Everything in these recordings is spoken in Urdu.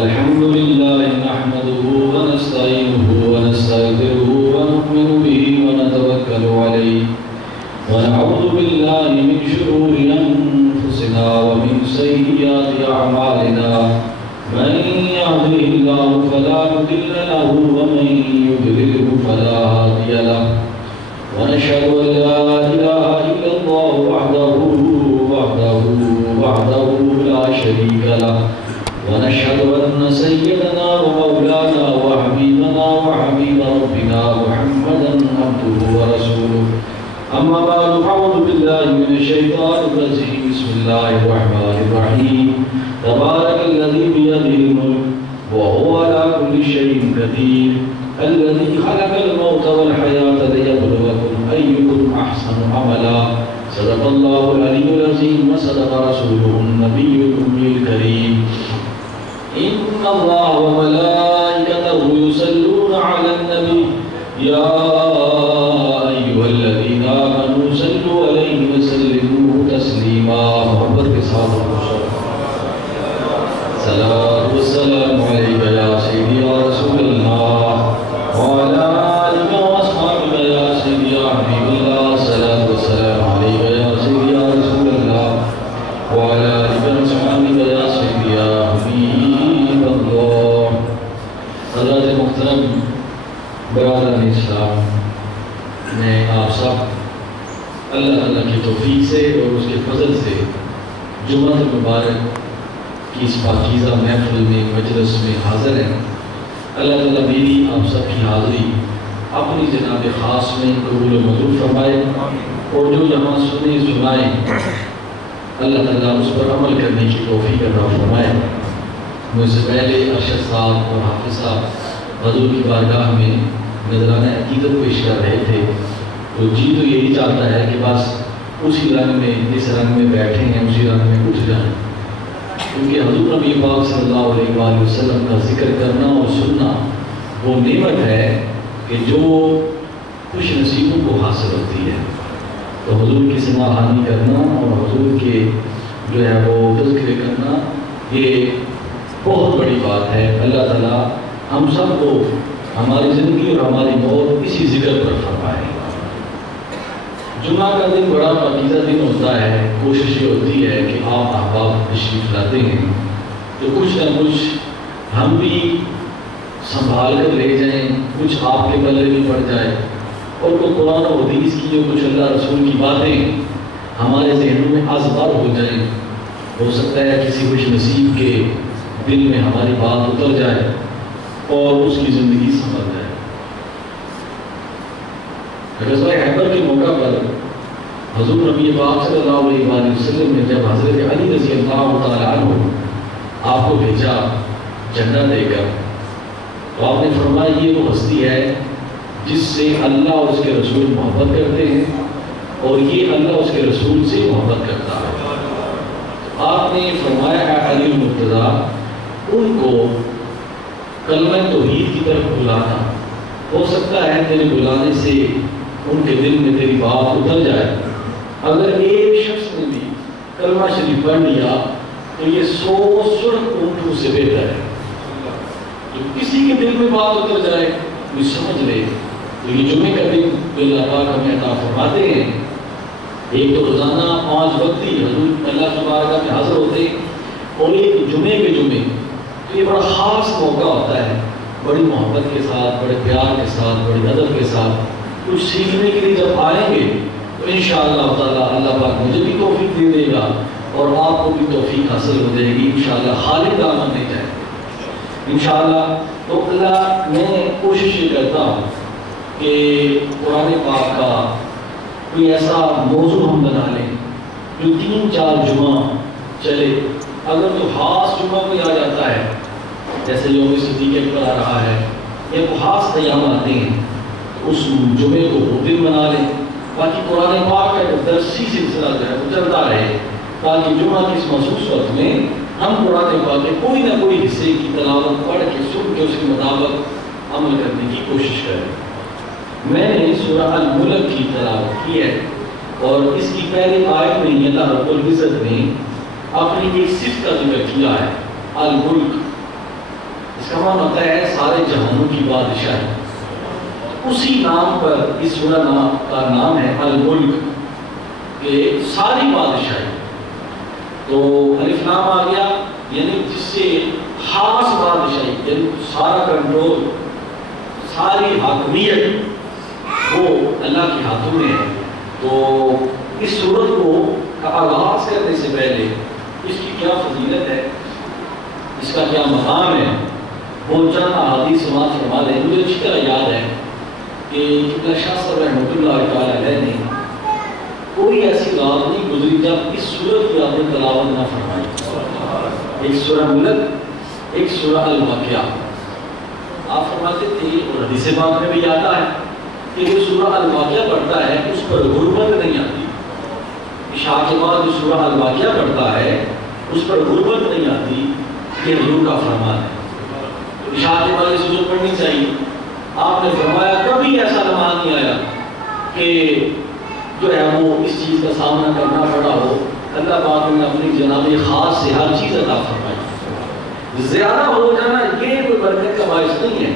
الحمد لله نحمده ونستعينه ونستغفره ونؤمن به ونتوكل عليه ونعوذ بالله من شرور أنفسنا ومن سيئات أعمالنا من يهده الله فلا مضل له ومن يضلله فلا هادي له ونشهد أن لا إله إلا الله وحده لا شريك له ونشهد أن سيدنا ومولانا وحبيبنا وحبيب ربنا محمدا عبده ورسوله أما بعد أعوذ بالله من الشيطان الرجيم بسم الله الرحمن الرحيم تبارك الذي بيده الملك وهو على كل شيء قدير الذي خلق الموت والحياة ليبلوكم أيكم أحسن عملا صدق الله العلي العظيم وصدق رسوله النبي الأمي الكريم إن الله وملائكته يصلون على النبي يا أيها الذين آمنوا صلوا عليه وسلموا تسليما محبت کے ساتھ صلاة والسلام عليك يا سيدي يا رسول الله وعلى آلك وأصحابك يا سيدي يا حبيب الله صلاة والسلام عليك يا سيدي يا رسول الله وعلى آلك وأصحابك يا سيدي يا حبيب الله. حضرات محترم برادران اسلام، میں آپ سب اللہ تعالیٰ کی توفیق سے اور اس کے فضل سے جمعہ مبارک کی اس پاکیزہ محفل میں مجلس میں حاضر ہیں. اللہ تعالیٰ میری آپ سب کی حاضری اپنی جناب خاص میں قبول و منظور فرمائے اور جو یہاں سنے سنائے اللہ تعالیٰ اس پر عمل کرنے کی توفیق عطا فرمائے. مجھ سے پہلے ارشد صاحب اور حافظ صاحب حضور کی بارگاہ میں نذرانہ عقیدت پیش کر رہے تھے تو جی تو یہی چاہتا ہے کہ بس اسی رنگ میں جس رنگ میں بیٹھے ہیں اسی رنگ میں اٹھ جائیں، کیونکہ حضور نبی پاک صلی اللہ علیہ وآلہ وسلم کا ذکر کرنا اور سننا وہ نعمت ہے کہ جو خوش نصیبوں کو حاصل ہوتی ہے. تو حضور کی سماحانی کرنا اور حضور کے جو ہے وہ تذکرے کرنا یہ بہت بڑی بات ہے. اللہ تعالیٰ ہم سب کو ہماری زندگی اور ہماری موت اسی ذکر پر فرمائے. جمعہ کا دن بڑا پاکیزہ دن ہوتا ہے. کوشش یہ ہوتی ہے کہ آپ احباب تشریف لاتے ہیں تو کچھ نہ کچھ ہم بھی سنبھال کر لے جائیں، کچھ آپ کے پلے بھی پڑ جائے اور کوئی قرآن و حدیث کی جو کچھ اللہ رسول کی باتیں ہمارے ذہنوں میں ازبر ہو جائیں. ہو سکتا ہے کسی خوش نصیب کے دل میں ہماری بات اتر جائے اور اس کی زندگی سنبھل جائے. غزوہ خیبر کے موقع پر حضور نبی پاک صلی اللہ علیہ وآلہ وسلم نے جب حضرت علی رضی اللہ تعالیٰ عنہ آپ کو بھیجا جھنڈا دے کر تو آپ نے فرمایا یہ وہ ہستی ہے جس سے اللہ اور اس کے رسول محبت کرتے ہیں اور یہ اللہ اس کے رسول سے محبت کرتا ہے. آپ نے فرمایا اے علی المرتضیٰ ان کو کلمہ توحید کی طرف بلانا. ہو سکتا ہے تیرے بلانے سے ان کے دل میں تیری بات اتر جائے. اگر ایک شخص نے بھی کلمہ شریف پڑھ لیا تو یہ 100 سرخ اونٹوں سے بہتر ہے. تو کسی کے دل میں بات اتر جائے وہ سمجھ لے. تو یہ جمعے کا دن جو اللہ پاک ہمیں عطا فرماتے ہیں، ایک تو روزانہ 5 وقت ہی حضور اللہ کی بارگاہ میں حاضر ہوتے ہیں اور ایک جمعے کے جمعے تو یہ بڑا خاص موقع ہوتا ہے. بڑی محبت کے ساتھ، بڑے پیار کے ساتھ، بڑی ادب کے ساتھ کچھ سیکھنے کے لیے جب آئیں گے تو انشاءاللہ تعالیٰ اللہ پاک مجھے بھی توفیق دے دے گا اور آپ کو بھی توفیق حاصل ہو جائے گی انشاءاللہ. خالد دامن نہیں جائے گا انشاءاللہ. تو اللہ میں کوشش یہ کرتا ہوں کہ قرآن پاک کا کوئی ایسا موضوع ہم بنا لیں جو 3-4 جمعہ چلے. اگر تو خاص جمعہ کوئی آ جاتا ہے جیسے یوم صدیق اکبر آ رہا ہے یا کوئی خاص ایام آتے ہیں اس جمعے کو وہ دن بنا لیں. باقی قرآن پاک کا ایک درسی سلسلہ جو ہے وہ چلتا رہے تاکہ جمعہ کے اس مخصوص وقت میں ہم قرآن پاک کے کوئی نہ کوئی حصے کی تلاوت پڑھ کے سن کے اس کے مطابق عمل کرنے کی کوشش کریں. میں نے سورہ الملک کی تلاوت کی ہے اور اس کی پہلی آیت میں اللہ رب العزت نے اپنی ایک صفت کا ذکر کیا ہے، الملک. فرمان ہوتا ہے سارے جہانوں کی بادشاہی، اسی نام پر اس سورہ کا نام ہے الملک، کہ ساری بادشاہی. تو الف لام آ گیا، یعنی جس سے خاص بادشاہی، یعنی سارا کنٹرول، ساری حاکمیت وہ اللہ کے ہاتھوں میں ہے. تو اس سورت کو آغاز کرنے سے پہلے اس کی کیا فضیلت ہے، اس کا کیا مقام ہے، وہ چند احادیث سماعت فرما دیں. مجھے اچھی طرح یاد ہے کہ قبلہ شاہ صاحب رحمۃ اللہ تعالیٰ علیہ نے کوئی ایسی رات نہیں گزری جب اس سورت کی آپ نے تلاوت نہ فرمائی. ایک سورہ ملک، ایک سورہ الواقعہ. آپ فرماتے تھے اور حدیث پاک میں بھی آتا ہے کہ جو سورہ الواقعہ پڑھتا ہے اس پر غربت نہیں آتی. عشاء کے بعد جو سورہ الواقعہ پڑھتا ہے اس پر غربت نہیں آتی. یہ حضور کا فرمان ہے. عشاء کے بعد یہ سورت پڑھنی چاہیے. آپ نے فرمایا کبھی ایسا لمحہ نہیں آیا کہ جو ہے وہ اس چیز کا سامنا کرنا پڑا ہو. اللہ پاک نے اپنی جناب خاص سے ہر چیز عطا فرمائی. زیادہ ہو جانا یہ کوئی برکت کا باعث نہیں ہے،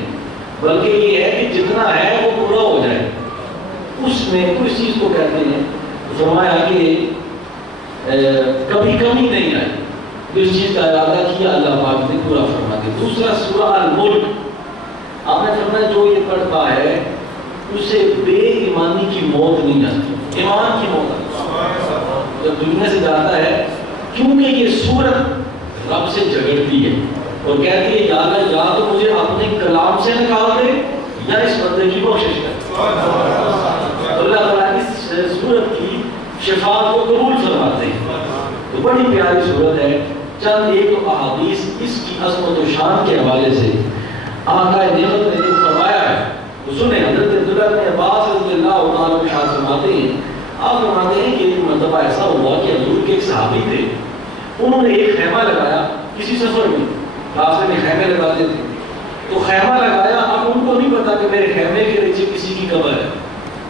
بلکہ یہ ہے کہ جتنا ہے وہ پورا ہو جائے. اس میں کچھ چیز کو کہتے ہیں. فرمایا کہ کبھی کمی نہیں آئی. اس چیز کا ارادہ کیا اللہ پاک نے پورا فرما دیا. دوسرا سورہ الملک، آپ نے فرمایا جو یہ پڑھتا ہے اسے بے ایمانی کی موت نہیں آتی. ایمان کی موت آتی جب دنیا سے جاتا ہے، کیونکہ یہ سورت رب سے جھگڑتی ہے اور کہتی ہے یا اللہ یا تو مجھے اپنے کلام سے نکال دے یا اس بندے کی کوشش کر. اللہ تعالیٰ اس سورت کی شفاعت کو قبول فرماتے ہیں. تو بڑی پیاری سورت ہے. چند ایک تو احادیث اس کی عظمت و شان کے حوالے سے آقا نعمت نے جو فرمایا ہے وہ سنیں. حضرت عبداللہ بن عباس رضی اللہ تعالیٰ عنہ ارشاد فرماتے ہیں، آپ فرماتے ہیں کہ ایک مرتبہ ایسا ہوا کہ حضور کے ایک صحابی تھے، انہوں نے ایک خیمہ لگایا کسی سفر میں. راستے میں خیمے لگاتے تھے تو خیمہ لگایا. اب ان کو نہیں پتا کہ میرے خیمے کے نیچے کسی کی قبر ہے.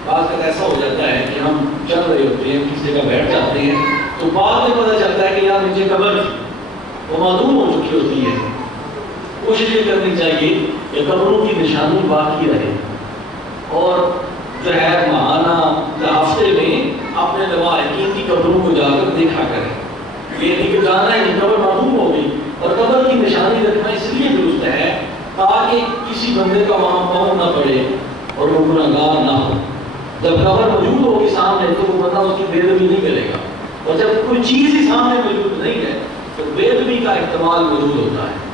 بعض کا ایسا ہو جاتا ہے کہ ہم چل رہے ہوتے ہیں، کسی جگہ بیٹھ جاتے ہیں تو بعد میں پتا چلتا ہے کہ یہاں نیچے قبر تھی، وہ معلوم ہو چکی ہوتی ہے. کوشش یہ کرنی چاہیے کہ قبروں کی نشانی باقی رہے اور جو ہے ماہانہ یا ہفتے میں اپنے لواحقین کی قبروں کو جا کر دیکھا کریں. یہ نہیں کہ جانا ہے قبر معلوم ہو گئی اور قبر کی نشانی رکھنا اس لیے درست ہے تاکہ کسی بندے کا وہاں پاؤں نہ پڑے اور وہ گناہگار نہ ہو. جب قبر موجود ہوگی سامنے تو وہ بندہ اس کی بے ادبی نہیں کرے گا، اور جب کوئی چیز ہی سامنے موجود نہیں ہے تو بے ادبی کا احتمال موجود ہوتا ہے.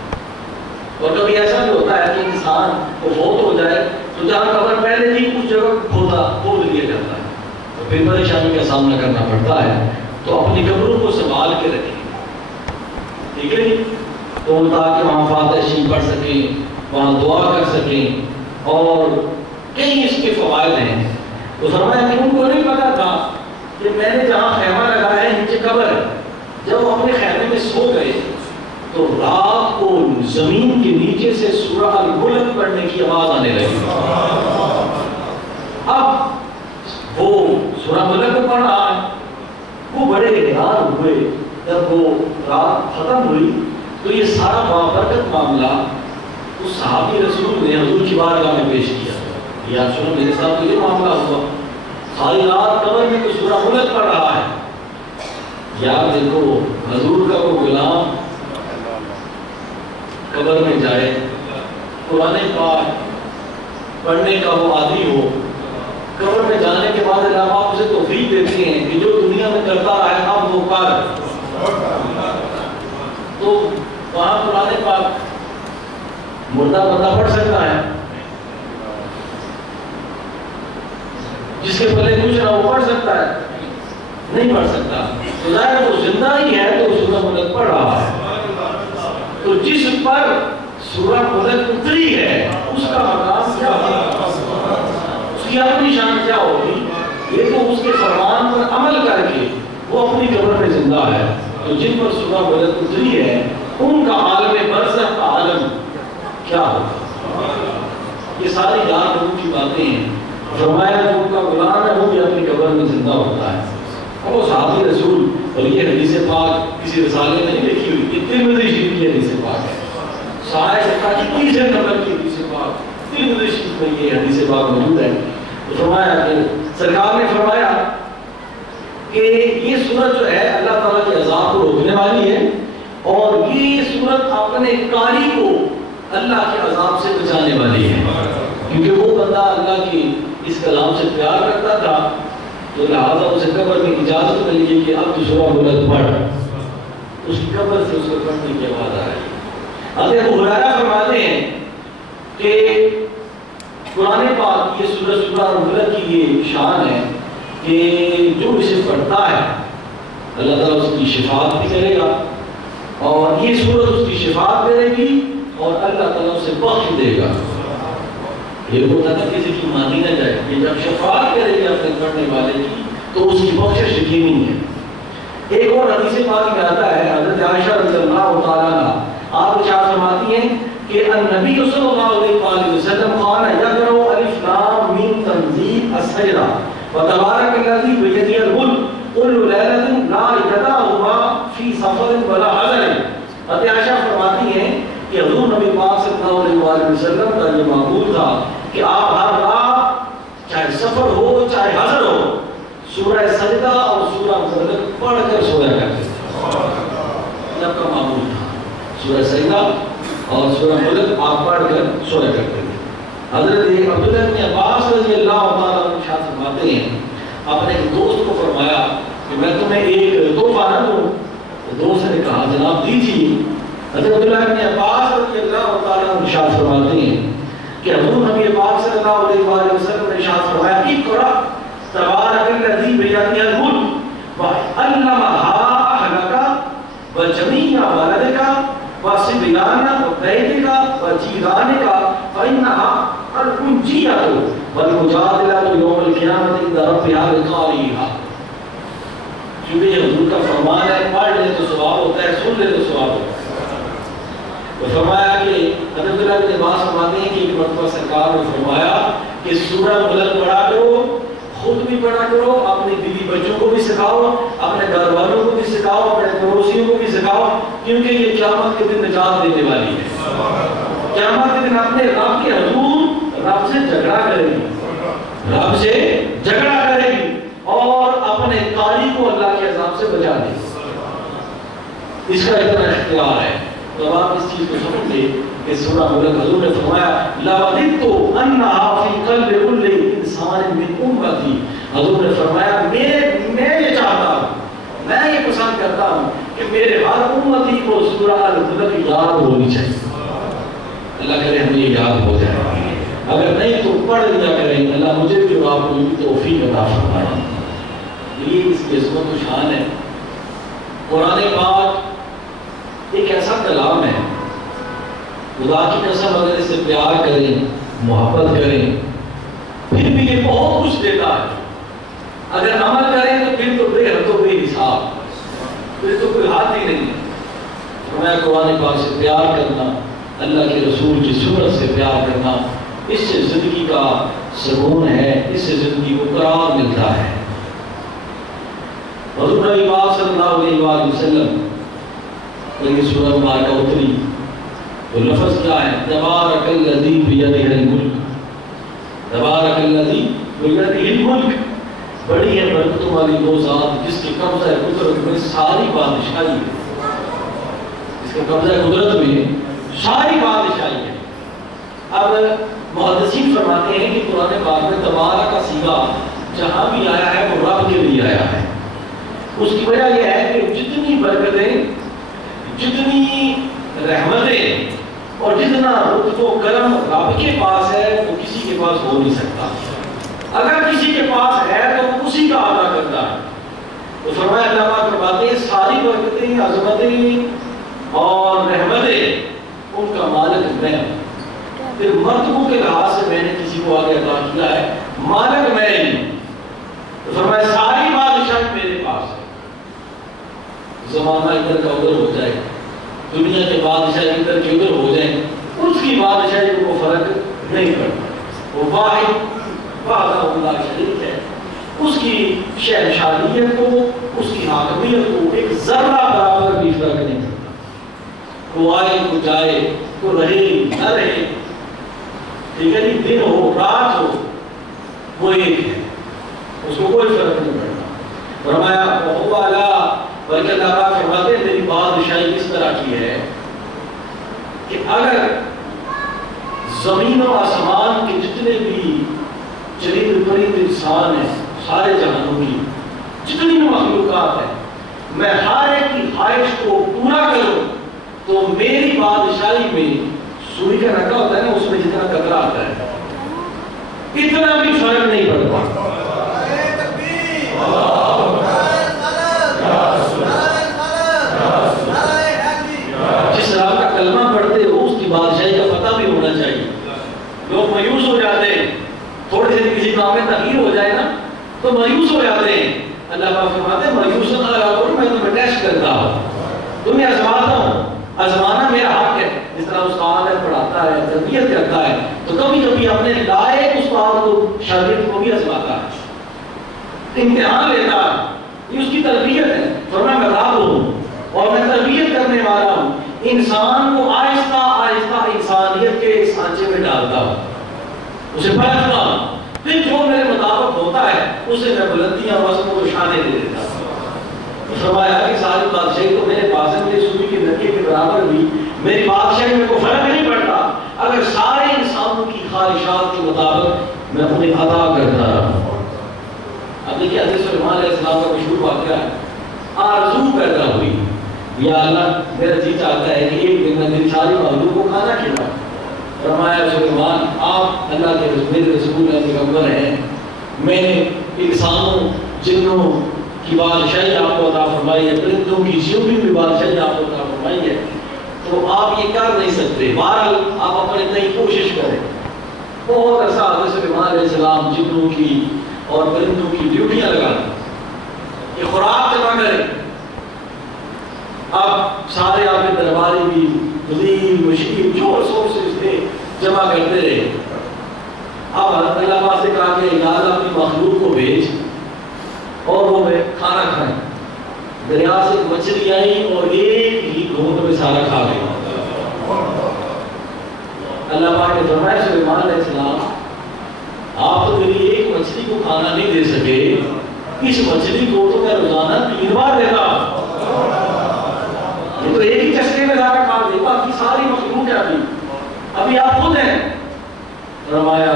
اور کبھی ایسا بھی ہوتا ہے کہ انسان کو فوت ہو جائے تو جہاں قبر پہلے تھی اس جگہ کھود لیا جاتا ہے تو پھر پریشانی کا سامنا کرنا پڑتا ہے. تو اپنی قبروں کو سنبھال کے رکھیں، ٹھیک ہے جی، تو تاکہ وہاں فاتحہ شریف پڑھ سکیں، وہاں دعا کر سکیں، اور کئی اس کے فوائد ہیں. تو فرمایا کہ ان کو نہیں پتا تھا کہ میں نے جہاں خیمہ لگایا ہے نیچے قبر ہے. جب وہ اپنے خیمے میں سو گئے تو رات کو زمین کے نیچے سے سورہ الملک پڑھنے کی آواز آنے لگی. اب وہ سورہ ملک پڑھ رہا ہے، وہ بڑے حیران ہوئے. جب وہ رات ختم ہوئی تو یہ سارا بابرکت معاملہ اس صحابی رسول نے حضور کی بارگاہ میں پیش کیا. یا سنو میرے ساتھ تو یہ معاملہ ہوا، ساری رات قبر میں کوئی سورہ ملک پڑھ رہا ہے. یار دیکھو حضور کا وہ غلام قبر میں جائے، قرآن پاک پڑھنے کا وہ عادی ہو، قبر میں جانے کے بعد اللہ آپ اسے توفیق دیتے ہیں کہ جو دنیا میں کرتا رہا ہے اب وہ کر. تو وہاں قرآن پاک مردہ بندہ پڑھ سکتا ہے، جس کے پلے کچھ نہ وہ پڑھ سکتا ہے؟ نہیں پڑھ سکتا. تو ظاہر وہ زندہ ہی ہے تو سورہ ملک پڑھ رہا ہے. تو جس پر سورہ ملک اتری ہے اس کا مقام کیا ہوگا، اس کی اپنی شان کیا ہوگی؟ یہ تو اس کے فرمان پر عمل کر کے وہ اپنی قبر میں زندہ ہے. تو جن پر سورہ ملک اتری ہے ان کا عالم برزخ کا عالم کیا ہوگا؟ یہ ساری یاد رکھنے کی باتیں ہیں. فرمایا جو ان کا غلام ہے وہ بھی اپنی قبر میں زندہ ہوتا ہے. اور وہ صحابی رسول، اور یہ حدیث پاک کسی رسالے میں نہیں لکھی ہوئی، یہ ترمذی شریف کی حدیث پاک ہے. صحائف کا 21 نمبر کی حدیث پاک ترمذی شریف میں یہ حدیث پاک موجود ہے. تو فرمایا کہ سرکار نے فرمایا کہ یہ سورت جو ہے اللہ تعالیٰ کے عذاب کو روکنے والی ہے اور یہ سورت اپنے قاری کو اللہ کے عذاب سے بچانے والی ہے. کیونکہ وہ بندہ اللہ کی اس کلام سے پیار کرتا تھا تو لہٰذا اسے قبر میں اجازت ملی ہے کہ اب تو سورہ ملک پڑھ. اس کی قبر سے اس کو پڑھنے کی آواز آ رہی ہے. حضرت ابو ہریرہ فرماتے ہیں کہ قرآن پاک یہ سورہ ملک کی یہ شان ہے کہ جو اسے پڑھتا ہے اللہ تعالیٰ اس کی شفاعت بھی کرے گا اور یہ سورت اس کی شفاعت کرے گی اور اللہ تعالیٰ اسے بخش دے گا. یہ ہوتا ہے کسی کی مانی نہ جائے کہ جب شفاعت کرے گی اپنے پڑھنے والے کی تو اس کی بخشش یقینی ہے. ایک اور حدیث پاک میں آتا ہے حضرت عائشہ رضی اللہ تعالیٰ عنہا آپ ارشاد فرماتی ہیں کہ النبی صلی اللہ علیہ وسلم قال یقرأ الف لام میم تنزیل السجدہ وتبارک الذی بیدہ الملک کل لیلۃ لا یدعها فی سفر ولا حضر. حضرت عائشہ فرماتی ہیں کہ حضور نبی پاک صلی اللہ علیہ وسلم کا یہ معمول تھا کہ آپ ہر رات چاہے سفر ہو چاہے حضر ہو سورہ سجدہ اور سورہ ملک پڑھ کر سویا کرتے تھے. جب کا معمول تھا سورہ سجدہ اور سورہ ملک آپ پڑھ کر سویا کرتے تھے. حضرت عبداللہ بن عباس رضی اللہ تعالیٰ عنہ ارشاد فرماتے ہیں اپنے ایک دوست کو فرمایا کہ میں تمہیں ایک تحفہ نہ دوں. دوست نے کہا جناب دیجیے. حضرت عبداللہ بن عباس رضی اللہ تعالیٰ عنہ ارشاد فرماتے ہیں کہ حضور نبی پاک صلی اللہ علیہ وسلم نے ارشاد فرمایا اقرأ تبارک الذی بیدہ الملک وعلمها اہلک وجمیع ولدک وصبیانک وبیتک وجیرانک فإنها الأنجیۃ والمجادلۃ یوم القیامۃ عند ربها لقاریھا. کیونکہ یہ حضور کا فرمان ہے پڑھ لے تو ثواب ہوتا ہے سن لے تو ثواب ہوتا ہے. تو فرمایا کہ حضرت عبداللہ بن عباس فرماتے ہیں کہ ایک مرتبہ سرکار نے فرمایا کہ سورہ ملک پڑھا کرو خود بھی پڑھا کرو اپنے بیوی بچوں کو بھی سکھاؤ اپنے گھر والوں کو بھی سکھاؤ اپنے پڑوسیوں کو بھی سکھاؤ کیونکہ یہ قیامت کے دن نجات دینے والی ہے. قیامت کے دن اپنے رب کے حضور رب سے جھگڑا کرے گی رب سے جھگڑا کرے گی اور اپنے قاری کو اللہ کے عذاب سے بچا دے گی. اس کا اتنا اختیار ہے. تو آپ اس چیز کو سمجھ لیں کہ سورہ ملک حضور نے فرمایا لَوَدِدْتُ أَنَّهَا فِي قَلْبِ كُلِّ إِنسَانٍ مِّنْ أُمَّتِي. حضور نے فرمایا میں یہ چاہتا ہوں میں یہ پسند کرتا ہوں کہ میرے ہر امتی کو سورہ الملک یاد ہونی چاہیے. اللہ کرے ہمیں یہ یاد ہو جائے. اگر نہیں تو پڑھ لیا کریں. اللہ مجھے بھی اور آپ کو بھی توفیق عطا فرمائے. یہ اس کی عظمت و شان ہے. قرآن پاک ایک ایسا کلام ہے خدا کی قسم اگر اسے پیار کریں محبت کریں پھر بھی یہ بہت کچھ دیتا ہے. اگر عمل کریں تو پھر تو بے حد و بے حساب پھر تو کوئی حد ہی نہیں ہے. فرمایا قرآن پاک سے پیار کرنا اللہ کے رسول کی سنت سے پیار کرنا اس سے زندگی کا سکون ہے اس سے زندگی کو قرار ملتا ہے. حضور نبی پاک صلی اللہ علیہ وسلم یہ سورہ مبارکہ اتری تو لفظ کیا ہے تبارک الذی بیدہ الملک. تبارک الذی بیدہ الملک بڑی ہے برکتوں والی وہ ذات جس کے قبضہ قدرت میں ساری بادشاہی ہے. اس کے قبضہ قدرت میں ساری بادشاہی ہے. اب محدثین فرماتے ہیں کہ قرآن پاک میں تبارک کا صیغہ جہاں بھی آیا ہے وہ رب کے لیے آیا ہے. اس کی وجہ یہ ہے کہ جتنی برکتیں جتنی رحمتیں اور جتنا لطف و کرم رب کے پاس ہے وہ کسی کے پاس ہو نہیں سکتا. اگر کسی کے پاس ہے تو اسی کا ادا کرتا ہے. تو فرمایا اللہ پاک فرماتے ہیں ساری برکتیں عظمتیں اور رحمتیں ان کا مالک میں ہوں. پھر مرتبوں کے لحاظ سے میں نے کسی کو آگے عطا کیا ہے مالک میں ہی. تو فرمایا ساری بادشاہی میرے پاس ہے. زمانہ ادھر کا ادھر ہو جائے دنیا کے بادشاہ ادھر کے ادھر ہو جائیں اس کی بادشاہی کو فرق نہیں پڑتا. وہ واحد اللہ شریک ہے. اس کی شہنشاہیت کو اس کی حاکمیت کو ایک ذرہ برابر بھی فرق نہیں پڑتا. وہ آئے کو جائے کو رہے نہ رہے، ٹھیک ہے جی، دن ہو رات ہو وہ ایک ہے، اس کو کوئی فرق نہیں پڑتا۔ فرمایا وَهُوَ عَلَىٰ، بلکہ اللہ پاک فرماتے ہیں میری بادشاہی اس طرح کی ہے کہ اگر زمین و آسمان کے جتنے بھی چرند پرند انسان ہیں، سارے جہانوں کی جتنی بھی مخلوقات ہیں، میں ہر ایک کی خواہش کو پورا کروں تو میری بادشاہی میں سوئی کا نکا ہوتا ہے نا، اس میں جتنا قطرہ آتا ہے اتنا بھی فرق نہیں پڑتا۔ جس رات کا کلمہ پڑھتے ہو اس کی بادشاہی کا پتہ بھی ہونا چاہیے۔ لوگ مایوس ہو جاتے ہیں، تھوڑی سی کسی کام میں تغیر ہو جائے نا تو مایوس ہو جاتے ہیں۔ اللہ پاک فرماتے ہیں مایوس نہ ہو، میں تمہیں ٹیسٹ کرتا ہوں، تمہیں آزماتا ہوں۔ آزمانا میرا حق ہے، جس طرح استاد ہے پڑھاتا ہے تربیت کرتا ہے تو کبھی کبھی اپنے لائق استاد کو شاگرد کو بھی آزماتا ہے، امتحان لیتا ہے، یہ اس کی تربیت ہے۔ فرمایا میں رب ہوں اور میں تربیت کرنے والا ہوں، انسان کو آہستہ آہستہ انسانیت کے سانچے میں ڈالتا ہوں، اسے پرکھتا ہوں، پھر جو میرے مطابق ہوتا ہے اسے میں بلندیاں وزن و شانیں دے دیتا ہوں۔ فرمایا کہ ساری بادشاہی تو میرے پاس ہے، میرے سوئی کے نکے کے برابر بھی میری بادشاہی میں کوئی فرق نہیں پڑتا اگر سارے انسانوں کی خواہشات کے مطابق میں انہیں ادا کرتا رہا۔ اب دیکھیے حضرت سلیمان علیہ السلام کا مشہور واقعہ ہے، آرزو پیدا ہوئی، یا اللہ میرا جی چاہتا ہے کہ ایک دن میں میری ساری مخلوق کو کھانا کھلاؤں۔ فرمایا سلیمان آپ اللہ کے میرے رسول ہیں، پیغمبر ہیں، میں نے انسانوں جنوں کی بادشاہی آپ کو عطا فرمائی ہے، پرندوں کی چیونٹیوں کی بادشاہی آپ کو عطا فرمائی ہے، تو آپ یہ کر نہیں سکتے، بہرحال آپ اپنے نئی کوشش کریں۔ بہت عرصہ حضرت سلیمان علیہ السلام جنوں کی اور پرندوں کی ڈیوٹیاں لگاتے، یہ خوراک جمع کریں۔ اب سارے آپ کے درباری بھی وزیر مشیر جو ریسورسز تھے جمع کرتے رہے۔ اب اللہ پاک سے کہا کہ یاد اپنی مخلوق کو بھیج اور وہ کھانا کھائیں۔ دریا سے مچھلی آئی اور ایک ہی گھونٹ میں سارا کھا گئی۔ اللہ پاک نے فرمایا سلیمان علیہ السلام آپ تو میری ایک مچھلی کو کھانا نہیں دے سکے، اس مچھلی کو تو میں روزانہ 3 بار دیتا، یہ تو ایک ہی چشکے میں سارا کھا گئی، باقی ساری مخلوق ہے ابھی آپ خود ہیں۔ فرمایا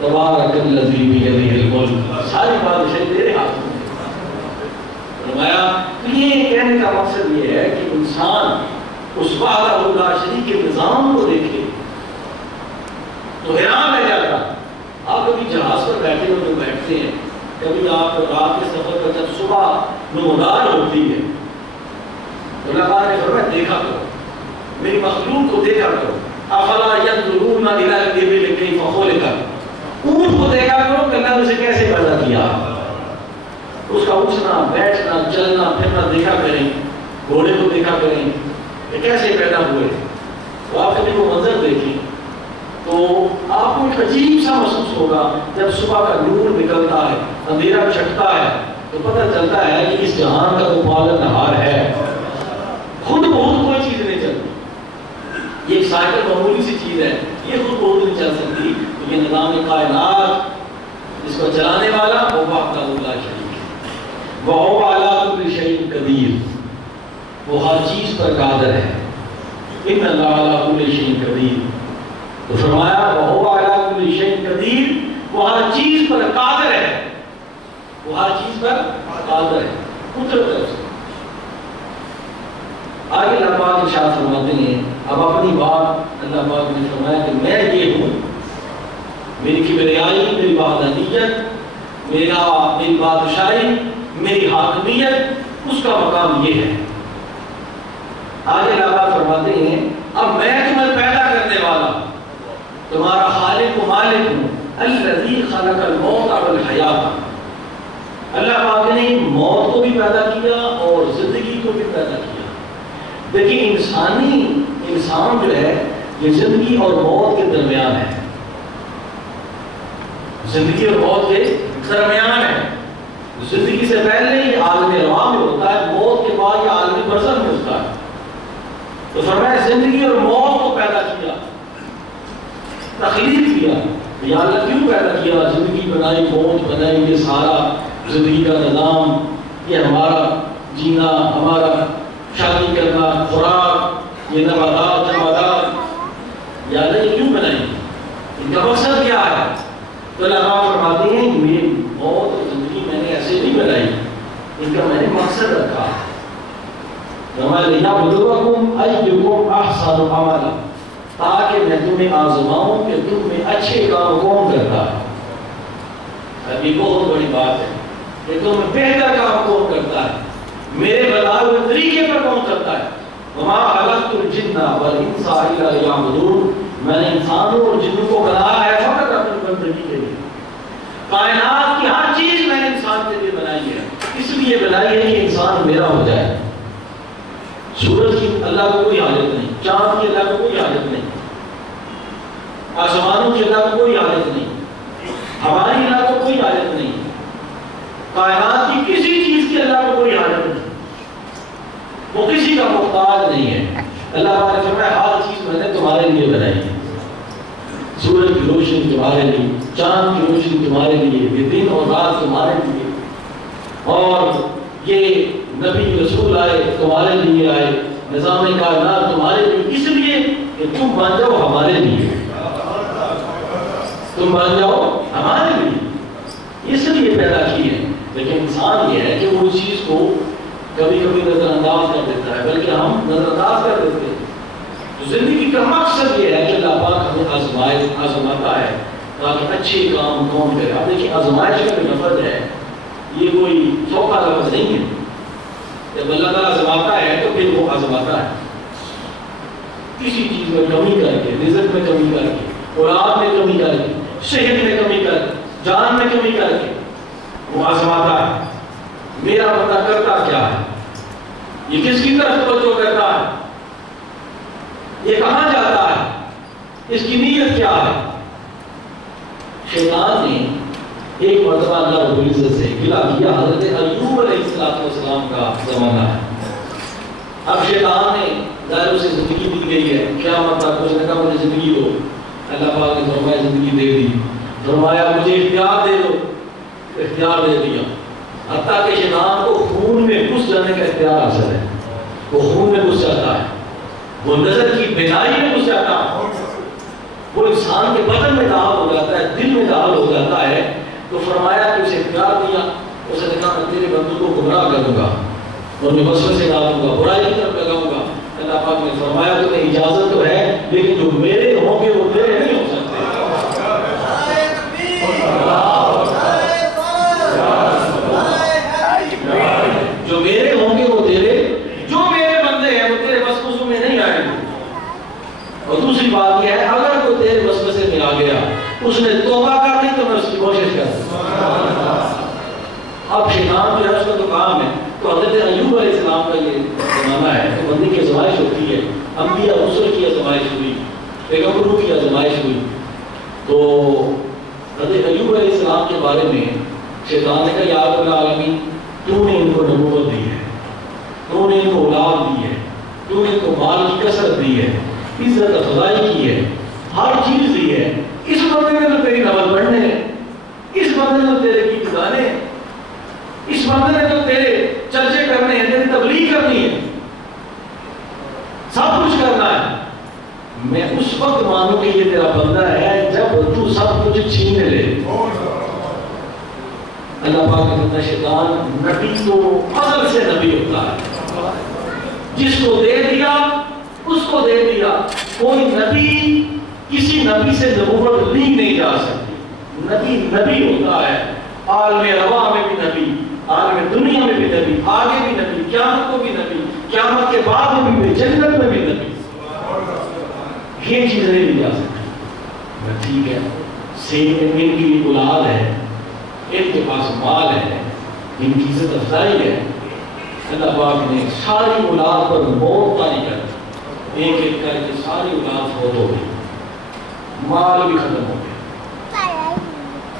تبارک الذی بیدہ الملک، ساری بادشاہی تیرے ہاتھ میں۔ فرمایا تو یہ کہنے کا مقصد یہ ہے کہ انسان اس وحدہ لا شریک کے نظام کو دیکھے تو حیران رہ جاتا۔ آپ کبھی جہاز پر بیٹھے ہو جو بیٹھتے ہیں، کبھی آپ رات کے سفر پر جب صبح نمودار ہوتی ہے تو اللہ پاک نے فرمایا دیکھا کرو، میری مخلوق کو دیکھا کرو، افلا ينظرون الى الابل كيف خلقت، اونٹ کو دیکھا کرو کہ اللہ نے اسے کیسے پیدا کیا، اس کا اٹھنا بیٹھنا چلنا پھرنا دیکھا کریں، گھوڑے کو دیکھا کریں کہ کیسے پیدا ہوئے۔ تو آپ کبھی وہ منظر دیکھیں تو آپ کو ایک عجیب سا محسوس ہوگا، جب صبح کا نور نکلتا ہے اندھیرا چھٹتا ہے تو پتہ چلتا ہے کہ اس جہان کا تو پالنہار ہے، خود بہت کوئی چیز نہیں چلتی، یہ ایک سائیکل معمولی سی چیز ہے، یہ خود بہت نہیں چل سکتی، تو یہ نظام کائنات جس کو چلانے والا وہ وحدہ لا شریک ہے، وَهُوَ عَلَىٰ كُلِّ شَيْءٍ قَدِيرٌ، وہ ہر چیز پر قادر ہے، ان اللہ علیٰ کل شیء قدیر۔ تو فرمایا وَهُوَ عَلَىٰ كُلِّ شَيْءٍ قَدِيرٌ، وہ ہر چیز پر قادر ہے، وہ ہر چیز پر قادر ہے، قدرت ہے اس کی۔ آگے اللہ پاک ارشاد فرماتے ہیں، اب اپنی بات اللہ پاک نے فرمایا کہ میں یہ ہوں، میری کبریائی، میری وحدانیت، میری بادشاہی، میری حاکمیت، اس کا مقام یہ ہے۔ آگے اللہ پاک فرماتے ہیں اب میں تمہیں پیدا کرنے والا تمہارا خالق و مالک ہوں، الذی خلق الموت والحیات، اللہ پاک نے موت کو بھی پیدا کیا اور زندگی کو بھی پیدا کیا۔ دیکھیں انسان جو ہے یہ زندگی اور موت کے درمیان ہے، زندگی اور موت کے درمیان ہے، زندگی سے پہلے یہ عالم ارواح میں ہوتا ہے، موت کے بعد یہ عالم برزخ میں ہوتا ہے۔ تو فرمایا زندگی اور موت کو پیدا کیا، تخلیق کیا. یا اللہ کیوں پیدا کیا؟ زندگی بنائی، موت بنائی، یہ سارا زندگی کا نظام، یہ ہمارا جینا، ہمارا شادی کرنا، خوراک، یہ نباتات جمادات، یا اللہ یہ کیوں بنائی؟ ان کا مقصد کیا ہے؟ تو اللہ فرماتے ہیں میری موت اور زندگی میں نے ایسے نہیں بنائی، ان کا میں نے مقصد رکھا. لِيَبْلُوَكُمْ أَيُّكُمْ أَحْسَنُ عَمَلًا، تاکہ میں تمہیں آزماؤں کہ تم میں اچھے کام کون کرتا ہے. اب یہ بہت بڑی بات ہے کہ تم میں بہتر کام کون کرتا ہے، میرے بتائے ہوئے طریقے پر کون کرتا ہے. وَمَا خَلَقْتُ الْجِنَّ وَالْإِنسَ إِلَّا لِيَعْبُدُونِ، میں نے انسانوں اور جنوں کو بنایا ہے فقط اپنی بندگی کے لیے. کائنات کی ہر چیز میں نے انسان کے لیے بنائی ہے، اس لیے بنائی ہے کہ انسان میرا ہو جائے. سورج کی اللہ کو کوئی حاجت نہیں، چاند کی اللہ کو کوئی حاجت نہیں، آسمانوں کی اللہ کو کوئی حاجت نہیں، ہماری اللہ کو کوئی حاجت نہیں، کائنات کی کسی چیز کی اللہ کو کوئی حاجت نہیں، وہ کسی کا محتاج نہیں ہے. اللہ تعالیٰ نے فرمایا ہر چیز میں نے تمہارے لیے بنائی ہے. سورج کی روشنی تمہارے لیے، چاند کی روشنی تمہارے لیے، یہ دن اور رات تمہارے لیے، اور یہ نبی رسول آئے تمہارے لیے آئے، نظام کائنات تمہارے لیے، اس لیے کہ تم بن جاؤ ہمارے لیے، تم بن جاؤ ہمارے لیے، اس لیے پیدا کی ہے. لیکن انسان یہ ہے کہ وہ اس چیز کو کبھی کبھی نظر انداز کر دیتا ہے، بلکہ ہم نظر انداز کر دیتے ہیں. تو زندگی کا مقصد یہ ہے کہ اللہ پاک ہمیں آزماتا ہے تاکہ اچھے کام کون کرے. اب دیکھیں آزمائش کا جو لفظ ہے یہ کوئی سوکھا لفظ نہیں ہے. جب اللہ تعالیٰ آزماتا ہے تو پھر وہ آزماتا ہے کسی چیز میں کمی کر کے، رزق میں کمی کر کے، اولاد میں کمی کر کے، صحت میں کمی کر کے، جان میں کمی کر کے وہ آزماتا ہے. میرا بندہ کرتا کیا ہے، یہ کس کی طرف توجہ کرتا ہے، یہ کہاں جاتا ہے، اس کی نیت کیا ہے. شیطان نے ایک مرتبہ اللہ رب العزت سے گلا کیا. حضرت ایوب علیہ السلام کا زمانہ ہے. اب شیطان نے ظاہر اسے زندگی دی گئی ہے، قیامت تک اس نے کہا مجھے زندگی دو. اللہ پاک نے فرمایا زندگی دے دی، فرمایا مجھے اختیار دے دو، اختیار دے دیا. حتیٰ کہ شیطان کو خون میں گھس جانے کا اختیار حاصل ہے، وہ خون میں گھس جاتا ہے، وہ نظر کی بینائی میں گھس جاتا ہے، وہ انسان کے بدن میں داخل ہو جاتا ہے، دل میں داخل ہو جاتا ہے. تو فرمایا کہ اسے اختیار دیا، اسے نے کہا میں تیرے بندوں کو گمراہ کروں گا اور میں وسوسے ڈالوں گا، برائی کی طرف لگاؤں گا. اللہ پاک نے فرمایا تمہیں اجازت تو ہے لیکن جو میرے ہوں گے وہ تیرے نہیں ہو سکتے. جو میرے ہوں گے وہ تیرے، جو میرے بندے ہیں وہ تیرے وسوسوں میں نہیں آئیں گے. اور دوسری بات یہ ہے اگر وہ تیرے وسوسے میں آ گیا، اس نے توبہ کر دی تو میں اس کی کوشش کروں. اب شیطان جو ہے اس کا تو کام ہے. تو حضرت ایوب علیہ السلام کا یہ زمانہ ہے تو بندے کی آزمائش ہوتی ہے. انبیاء رسل کی آزمائش ہوئی، پیغمبروں کی آزمائش ہوئی. تو حضرت ایوب علیہ السلام کے بارے میں شیطان نے کہا یا رب العالمین تو نے ان کو نبوت دی ہے، تو نے ان کو اولاد دی ہے، تو نے ان کو مال کی کثرت دی ہے، عزت افضائی کی ہے، ہر چیز دی ہے. اس بندے نے تو تیری نماز پڑھنے ہیں، اس بندے نے تو تیرے گیت گانے ہیں، اس بندے نے تو تیرے چرچے کرنے ہیں، تیری تبلیغ کرنی ہے، سب کچھ کرنا ہے. میں اس وقت مانوں کہ یہ تیرا بندہ ہے جب تو سب کچھ چھین لے. اللہ پاک نے کہتا شیطان نبی تو اصل سے نبی ہوتا ہے، جس کو دے دیا اس کو دے دیا. کوئی نبی کسی نبی سے نبوت لی نہیں جا سکتی. نبی نبی ہوتا ہے، عالم روا میں بھی نبی، عالم دنیا میں بھی نبی، آگے بھی نبی، قیامت کو بھی نبی، قیامت کے بعد میں بھی، جنت میں بھی نبی. یہ چیزیں نہیں لی جا سکتی. ٹھیک ہے ان کی اولاد ہے، ان کے پاس مال ہے، ان کی عزت افزائی ہے. اللہ پاک نے ساری اولاد پر موت طاری کر ایک ایک کر کے ساری اولاد فوت ہو گئی، مال بھی ختم ہو گیا.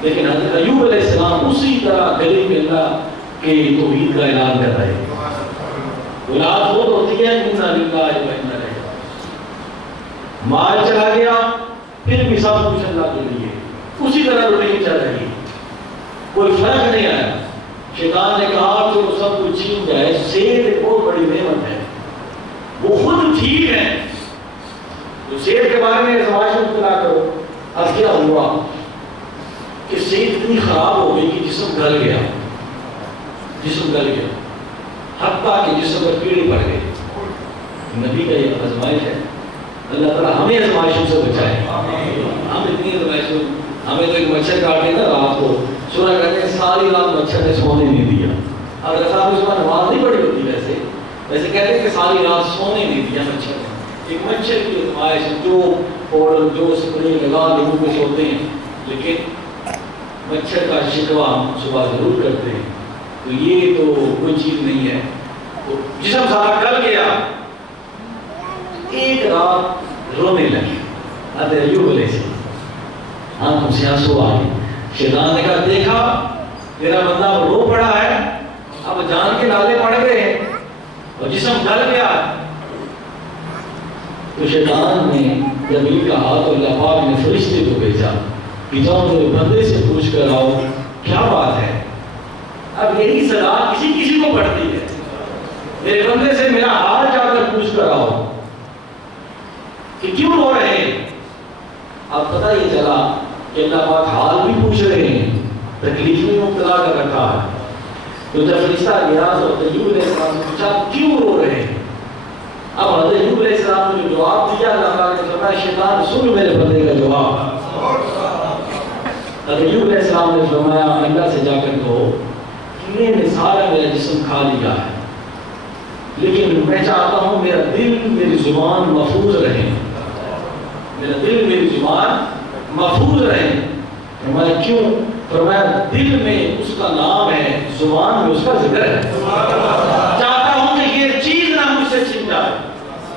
لیکن حضرت ایوب علیہ السلام اسی طرح گلی میں اللہ کے توحید کا اعلان کر رہے ہیں. اولاد فوت ہوتی ہے، انا للہ و انا الیہ راجعون. مال چلا گیا، پھر بھی سب کچھ اللہ کے لیے، اسی طرح روٹین چل رہی، کوئی فرق نہیں آیا۔ شیطان نے کہا کہ وہ سب کچھ چھین جائے، صحت ایک بہت بڑی نعمت ہے، وہ خود ٹھیک ہے، تو صحت کے بارے میں آزمائش میں مبتلا کرو۔ اب کیا ہوا کہ صحت اتنی خراب ہو گئی کہ جسم گل گیا، جسم گل گیا، حتیٰ کہ جسم پر کیڑے پڑ گئے۔ نبی کا یہ آزمائش ہے، اللہ تعالیٰ ہمیں آزمائشوں سے بچائے۔ ہم اتنی آزمائشوں، ہمیں تو ایک مچھر کاٹے نا رات کو، سورہ کہتے ہیں ساری رات مچھر نے سونے نہیں دیا۔ اگر صاحب اس میں نماز نہیں پڑھی ہوتی ویسے کہتے ہیں کہ ساری رات سونے نہیں دیا مچھر نے۔ ایک مچھر کی آزمائش، جو پاؤڈر جو اسپرے لگا لوگوں کو سوتے ہیں، لیکن مچھر کا شکوہ ہم صبح ضرور کرتے ہیں، تو یہ تو کوئی چیز نہیں ہے۔ تو جسم سارا گل گیا، ایک رات رونے لگے حضرت ایوب علیہ السلام، آنکھوں سے آنسو آ گئے۔ شیطان نے کہا دیکھا تیرا بندہ رو پڑا ہے، اب جان کے نالے پڑ گئے اور جسم گل گیا۔ تو شیطان نے جب یہ کہا تو اللہ پاک نے فرشتے کو بھیجا کہ جاؤ میرے بندے سے پوچھ کر آؤ کیا بات ہے۔ اب یہی سزا کسی کو پڑتی ہے، میرے بندے سے میرا حال جا کر پوچھ کر آؤ کہ کیوں رو رہے ہیں۔ اب پتہ یہ چلا کہ اللہ پاک حال بھی پوچھ رہے ہیں، تکلیف میں مبتلا کر رکھا ہے۔ تو جب فرشتہ گیا تو ایوب علیہ السلام سے پوچھا کیوں رو رہے ہیں۔ اب حضرت ایوب علیہ السلام نے جواب دیا، اللہ تعالیٰ نے فرمایا شیطان سن میرے بندے کا جواب۔ حضرت ایوب علیہ السلام نے فرمایا اللہ سے جا کر کہو کیڑے نے سارا میرا جسم کھا لیا ہے، لیکن میں چاہتا ہوں میرا دل میری زبان محفوظ رہے، میرا دل میری زبان محفوظ رہے۔ فرمایا کیوں؟ فرمایا دل میں اس کا نام ہے، زبان میں اس کا ذکر ہے، چاہتا ہوں کہ یہ چیز نہ مجھ سے چھن جائے۔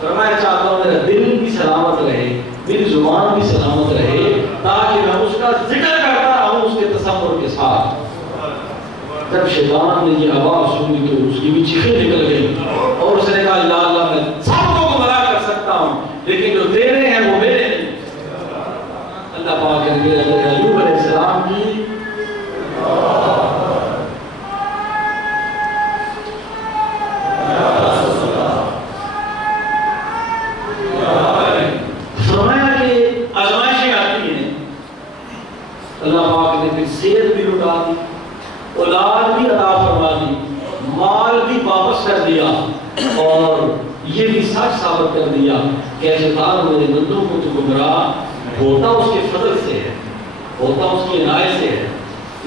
فرمایا چاہتا ہوں میرا دل بھی سلامت رہے، میری زبان بھی سلامت رہے، تاکہ میں اس کا ذکر کرتا رہوں اس کے تصور کے ساتھ۔ جب شیطان نے یہ آواز سنی تو اس کی بھی چیخیں نکل گئی اور اس نے کہا یا اللہ میں سب کو گمراہ کر سکتا ہوں لیکن جو تیرے ہیں وہ میرے نہیں۔ اللہ پاک نے ایوب علیہ السلام کی فرمایا کہ آزمائشیں آتی ہیں، اللہ پاک نے پھر صحت بھی لٹا دی، اولاد بھی عطا فرما دی، مال بھی واپس کر دیا، اور یہ بھی سچ ثابت کر دیا کہ شیطان میرے بندوں کو تو گمراہ ہوتا اس کے فضل سے ہے، ہوتا اس کی عنایت سے ہے۔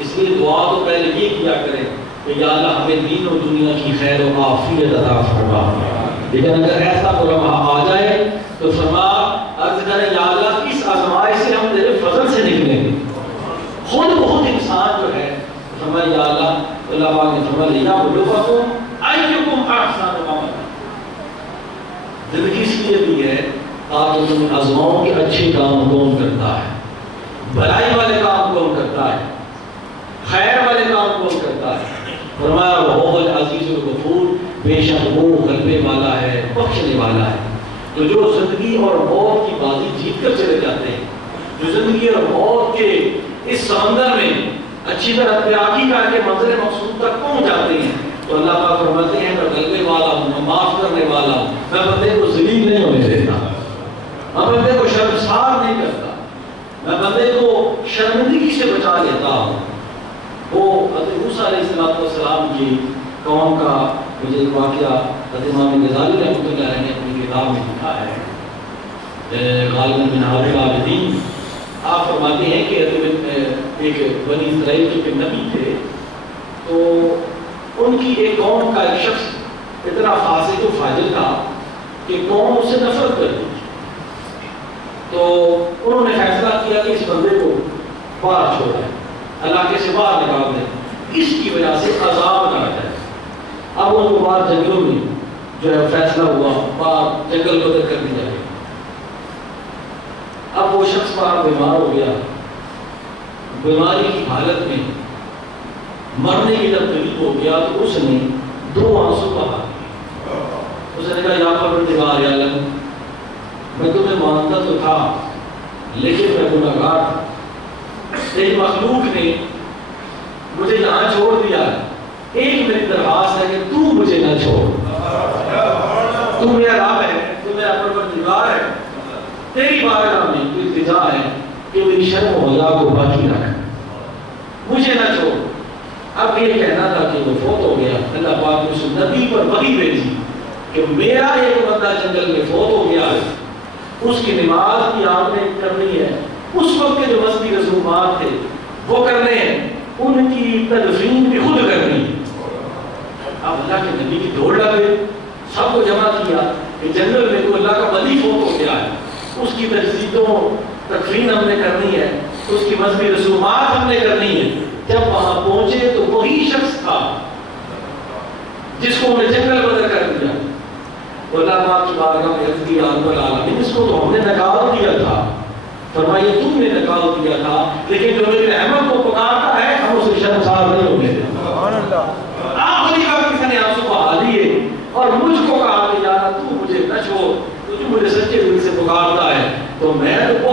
اس لیے دعا تو پہلے یہ کیا کریں کہ یا اللہ ہمیں دین و دنیا کی خیر و عافیت عطا فرما، لیکن اگر ایسا کوئی لمحہ آ جائے تو فرما عرض کریں یا اللہ اس آزمائش سے ہم تیرے فضل سے نکلیں گے۔ خود بہت انسان جو ہے فرمایا یا اللہ پاک نے فرمایا یا بلوکم ایکم احسن عملا، زندگی اس لیے بھی ہے تاکہ تم آزماؤں کے اچھے کام کون کرتا ہے، بھلائی والے کام کون کرتا ہے، خیر والے کام کون کرتا ہے۔ فرمایا وہ العزیز الغفور، بے شک وہ غلبے والا ہے، بخشنے والا ہے۔ تو جو زندگی اور موت کی بازی جیت کر چلے جاتے ہیں، جو زندگی اور موت کے اس سمندر میں اچھی طرح تیراکی کر کے منزل مقصود تک پہنچ جاتے ہیں، تو اللہ پاک فرماتے ہیں میں غلبے والا ہوں، میں معاف کرنے والا ہوں، میں بندے کو ذلیل نہیں ہونے دیتا، میں بندے کو شرمسار نہیں کرتا، میں بندے کو شرمندگی سے بچا لیتا ہوں۔ وہ حضرت موسیٰ علیہ السلام کی قوم کا مجھے ایک واقعہ حضرت امام غزالی رحمۃ اللہ علیہ نے اپنی کتاب میں لکھا ہے غالباً منہاج العابدین۔ آپ فرماتے ہیں کہ ایک بنی اسرائیل کے نبی تھے، تو ان کی ایک قوم کا ایک شخص اتنا فاسق و فاجر تھا کہ قوم اس سے نفرت کرتی تھی، تو انہوں نے فیصلہ کیا کہ اس بندے کو باہر چھوڑا ہے، علاقے سے باہر نکال دیں، اس کی وجہ سے عذاب نہ آ جائے۔ اب ان کو باہر جنگلوں میں جو ہے فیصلہ ہوا باہر جنگل بدر کر دی جائے۔ اب وہ شخص باہر بیمار ہو گیا، بیماری کی حالت میں مرنے کی جب قریب ہو گیا تو اس نے 2 آنسو بہا، اس نے کہا یا پروردگار یا اللہ میں تمہیں مانتا تو تھا لیکن میں گناہگار تھا. ایک مخلوق نے مجھے یہاں چھوڑ دیا. ایک میری درخواست ہے کہ تو مجھے نہ چھوڑ. تو میرا رب ہے, تو میرا پروردگار ہے, تیری بارگاہ میں تو التجا ہے کہ میری شرم و حیا کو باقی رکھ, مجھے نہ چھوڑ. اب یہ کہنا تھا کہ وہ فوت ہو گیا. اللہ پاک نے اس نبی پر وحی بھیجی کہ میرا ایک بندہ جنگل میں فوت ہو گیا ہے, اس کی نماز کی آپ نے کرنی ہے, اس وقت کے جو مذہبی رسومات تھے وہ کرنے ہیں, ان کی تدفین بھی خود کرنی ہے. اب اللہ کے نبی کی دوڑ لگ گئی, سب کو جمع کیا کہ جنگل میں تو اللہ کا ولی فوت ہو گیا ہے, اس کی تجدیدوں تکفین ہم نے کرنی ہے, اس کی مذہبی رسومات ہم نے کرنی ہے. جب وہاں پہنچے تو وہی شخص تھا جس کو انہیں جنگل بدر کر دیا. اللہ پاک کی بارگاہ میں عرض کیا رب العالمین اس کو تو ہم نے نکال دیا تھا. فرمایا تم نے نکال دیا تھا, لیکن جو میرے احمد کو پکارتا ہے ہم اسے شرمسار نہیں ہونے دیتے. سبحان اللہ. آخری وقت کسی نے آنسو بہا لیے اور مجھ کو کہا کہ یار تو مجھے نہ چھوڑ, تو جو مجھے سچے دل سے پکارتا ہے تو میں تو